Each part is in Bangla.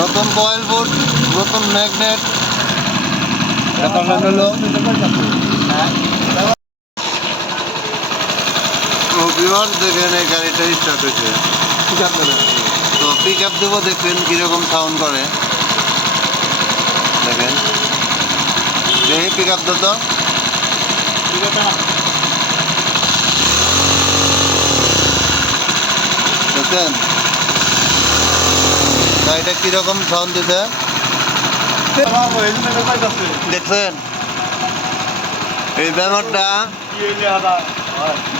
নতুন কয়েল বোর্ড, নতুন ম্যাগনেট, হলো ভিউয়ার্স। দেখেন এই গাড়িটা স্টার্ট হয়েছে, তো পিক আপ দেবো, দেখবেন কীরকম সাউন্ড করে। দেখেন দেখি পিক আপ দো তো, দেখছেন গাড়িটা কীরকম সাউন্ড দিতে, দেখছেন। এই ব্যামারটা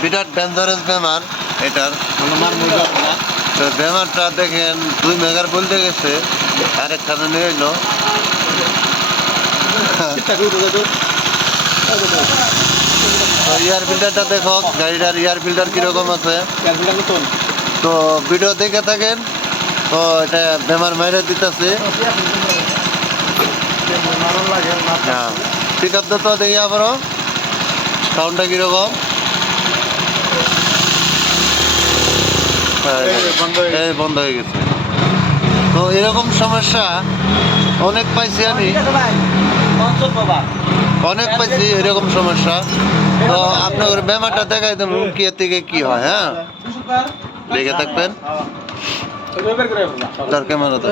বিরাট ডেঞ্জারাস ব্যামার এটার। তো ব্যামারটা দেখেন 2 মেগার বলতে গেছে, আরেকখানে নিয়ে এলো। এয়ার ফিল্টারটা দেখো, গাড়িটার এয়ার ফিল্টার কীরকম আছে। তো ভিডিও দেখে থাকেন, তো এটা বেমার মেরে দিতেছে। হ্যাঁ ঠিক আছে, তো দেখি আবারও সাউন্ডটা কীরকম। বন্ধ হয়ে গেছে। তো এরকম সমস্যা অনেক পাইছি আমি, অনেক পাইছি এরকম সমস্যা। তো আপনার বেমারটা দেখাই দেবো কি থেকে কি হয়। হ্যাঁ দেখে থাকবেন তার ক্যামেরা তো।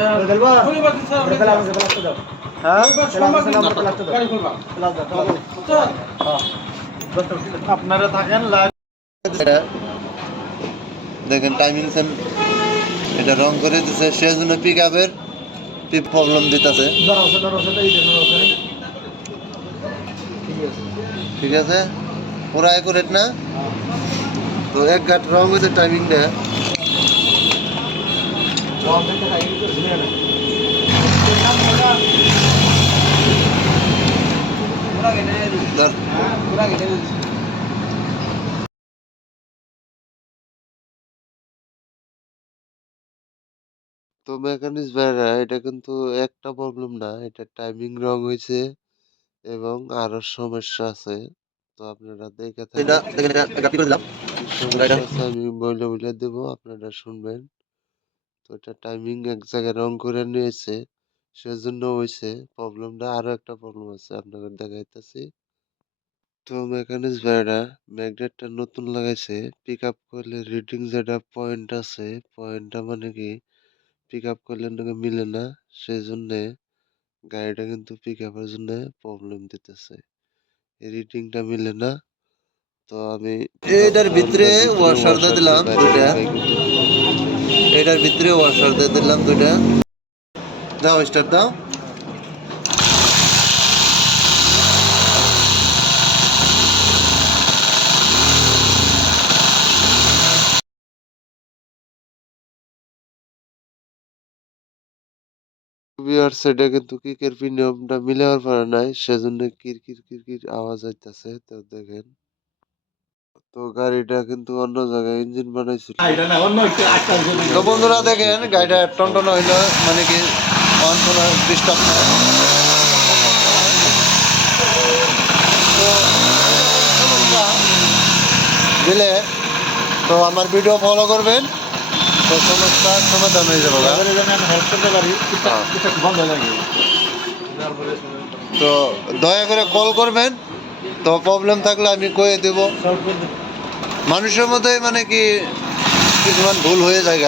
আপনারা থাকেন দেখেন টাইমিং সেন এটা রং করে দিচ্ছে, সেজন্য পিক আপের প্রবলেম দিতেছে। ঠিক আছে, পুরা অ্যাকুরেট না। তো এক ঘাট রং হয়েছে টাইমিংটা। তো মেকানিক্স ভাইরা এটা কিন্তু একটা প্রবলেম না, এটা টাইমিং রং হয়েছে এবং আরো সমস্যা আছে। তো আপনারা দেখে থাকেন, আমি বলে দেবো, আপনারা শুনবেন। তো এটা টাইমিং এক জায়গায় রং করে নিয়েছে, সেজন্য হয়েছে প্রবলেমটা। আরো একটা প্রবলেম আছে, আপনাদের দেখাইতেছি। তো মেকানিক্স ভাইরা ম্যাগনেটটা নতুন লাগাইছে, পিক আপ করলে রিডিং যেটা পয়েন্ট আছে, পয়েন্টটা মানে কি পিক আপ করলে নাকি মিলে না, সেই জন্যে গাড়িটা কিন্তু পিক আপের জন্য প্রবলেম দিতেছে, রিডিংটা মিলে না। তো আমি এটার ভিতরে ওয়াশার দিয়ে দিলাম দুইটা, এটার ভিতরে ওয়াশার দিয়ে দিলাম দুইটা। দাও স্টার্ট দাও। ভিউয়ার্স এটা কিন্তু কিকের প্রিমিয়ামটা মিলাবার পারে নাই, সেজন্য কিরকির কিরকির আওয়াজ আইতাছে। তো দেখেন, তো গাড়িটা কিন্তু অন্য জায়গায় ইঞ্জিন বানাইছিল। তো বন্ধুরা দেখেন গাড়িটা টনটন হইলো, মানে কি অন কোনো ডিস্টার্ব নাই। দিলে তো আমার ভিডিও ফলো করবেন, তো সমস্যার সমাধান হয়ে যাবে। তো দয়া করে কল করবেন, তো প্রবলেম থাকলে আমি কয়ে দেব। মানুষের মধ্যে মানে কি কিছুমান ভুল হয়ে যায়।